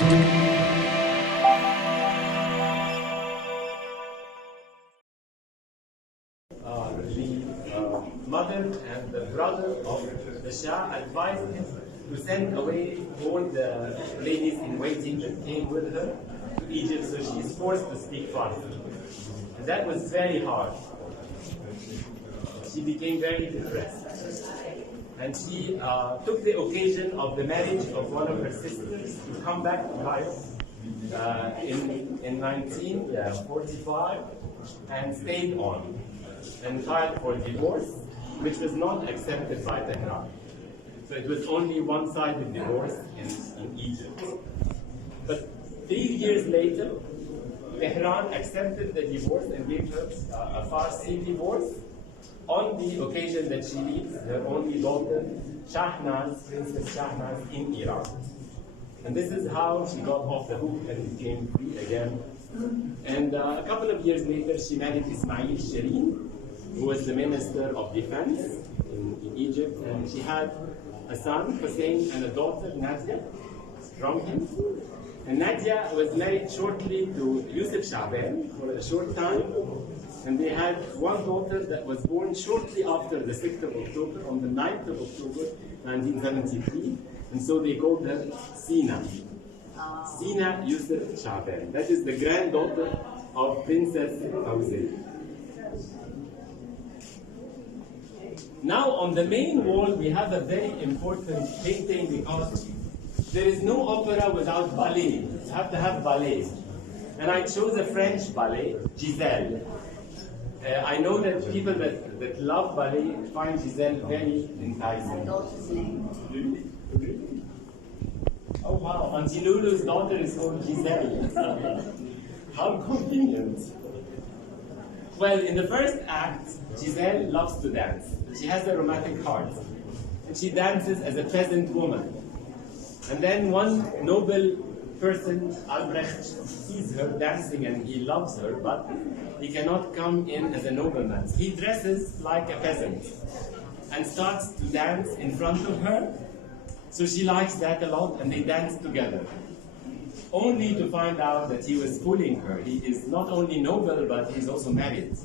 Mother and the brother of the Shah advised him to send away all the ladies in waiting that came with her to Egypt, so she is forced to speak Farsi. And that was very hard. She became very depressed. And she took the occasion of the marriage of one of her sisters to come back to life in 1945 and stayed on and filed for divorce, which was not accepted by Tehran. So it was only one-sided divorce in Egypt. But 3 years later, Tehran accepted the divorce and gave her a Farsi divorce on the occasion that she leaves her only daughter, Shahnaz, Princess Shahnaz, in Iran. And this is how she got off the hook and became free again. And a couple of years later, she married Ismail Shireen, who was the Minister of Defense in Egypt, and she had a son, Hussein, and a daughter, Nadia, from him. And Nadia was married shortly to Yusuf Sha'ban for a short time, and they had one daughter that was born shortly after the 6th of October, on the 9th of October, 1973, and so they called her Sina. Sina Yusuf Sha'ban. That is the granddaughter of Princess Fawzia. Now on the main wall we have a very important painting because there is no opera without ballet. You have to have ballet. And I chose a French ballet, Giselle. I know that people that love ballet find Giselle very enticing. Really? Oh wow, Auntie Lulu's daughter is called Giselle. How convenient. Well, in the first act, Giselle loves to dance. She has a romantic heart. And she dances as a peasant woman. And then one noble person, Albrecht, sees her dancing and he loves her, but he cannot come in as a nobleman. He dresses like a peasant and starts to dance in front of her. So she likes that a lot and they dance together. Only to find out that he was fooling her. He is not only noble, but he's also married.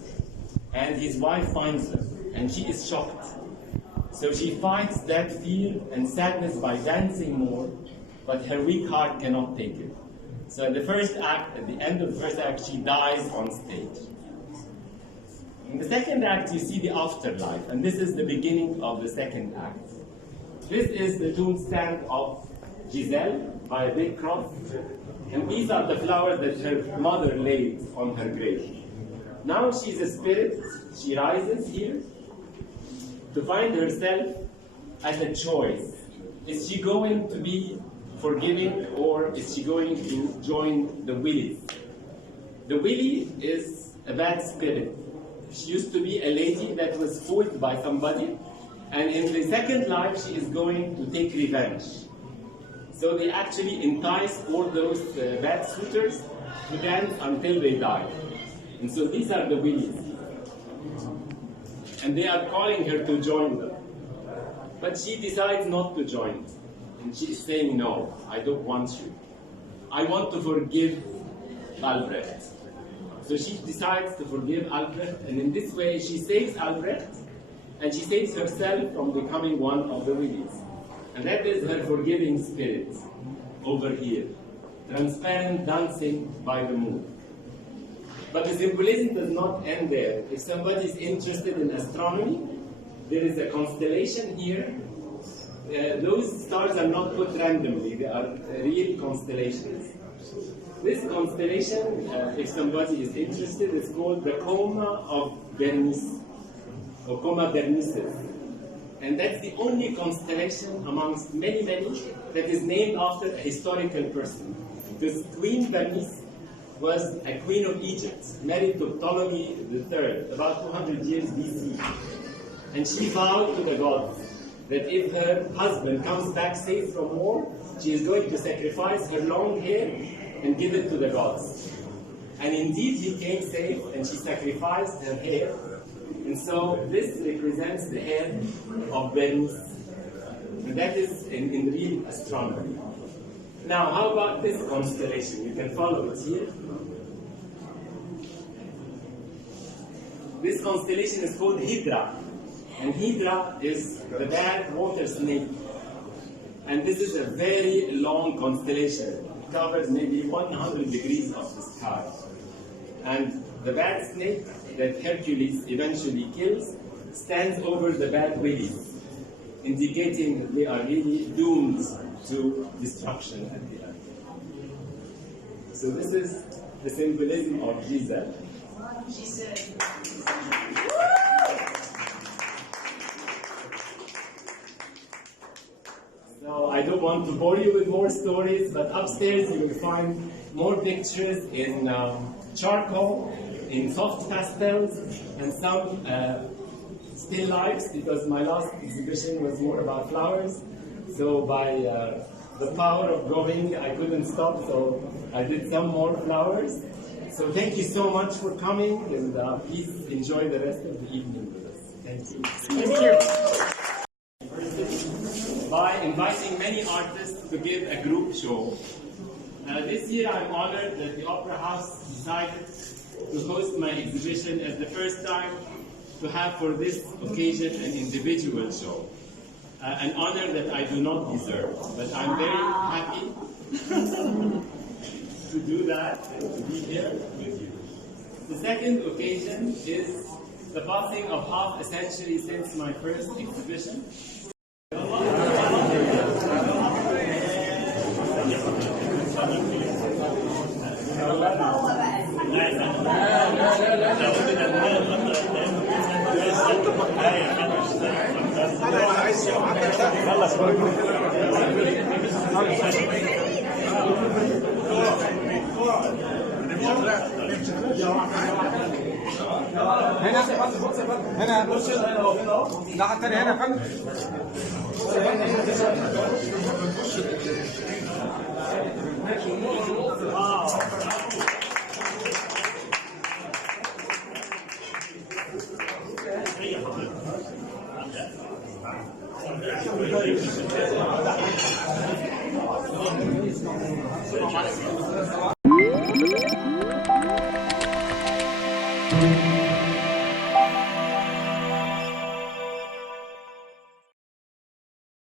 And his wife finds her, and she is shocked. So she fights that fear and sadness by dancing more, but her weak heart cannot take it. So in the first act, at the end of the first act, she dies on stage. In the second act, you see the afterlife, and this is the beginning of the second act. This is the tombstone of Giselle by a big cross, and these are the flowers that her mother laid on her grave. Now she's a spirit, she rises here to find herself as a choice. Is she going to be forgiving or is she going to join the Willies? The Willie is a bad spirit. She used to be a lady that was fooled by somebody, and in the second life she is going to take revenge. So they actually entice all those bad suitors to dance until they die. And so these are the Willies. And they are calling her to join them. But she decides not to join. And she is saying, no, I don't want you. I want to forgive Albrecht. So she decides to forgive Albrecht, and in this way she saves Albrecht, and she saves herself from becoming one of the Willies. And that is her forgiving spirit over here. Transparent dancing by the moon. But the symbolism does not end there. If somebody is interested in astronomy, there is a constellation here. Those stars are not put randomly, they are real constellations. This constellation, if somebody is interested, is called the Coma of Bernice, or Coma Bernices. And that's the only constellation amongst many, many that is named after a historical person. Because Queen Bernice was a queen of Egypt, married to Ptolemy III, about 200 years BC. And she vowed to the gods that if her husband comes back safe from war, she is going to sacrifice her long hair and give it to the gods. And indeed, he came safe, and she sacrificed her hair. And so this represents the hair of Bernice. And that is in real astronomy. Now, how about this constellation? You can follow it here. This constellation is called Hydra. And Hydra is the bad water snake. And this is a very long constellation. It covers maybe 100 degrees of the sky. And the bad snake that Hercules eventually kills stands over the bad willies, indicating that they are really doomed to destruction at the end. So this is the symbolism of Giselle. So I don't want to bore you with more stories, but upstairs you will find more pictures in charcoal, in soft pastels, and some still lifes, because my last exhibition was more about flowers. So by the power of going, I couldn't stop, so I did some more flowers. So thank you so much for coming, and please enjoy the rest of the evening with us. Thank you. Thank you. By inviting many artists to give a group show. This year I'm honored that the Opera House decided to host my exhibition as the first time to have for this occasion an individual show. An honor that I do not deserve, but I'm very happy to do that and to be here with you. The second occasion is the passing of half a century since my first exhibition. هنا الناحية الثانية هنا يا فندم.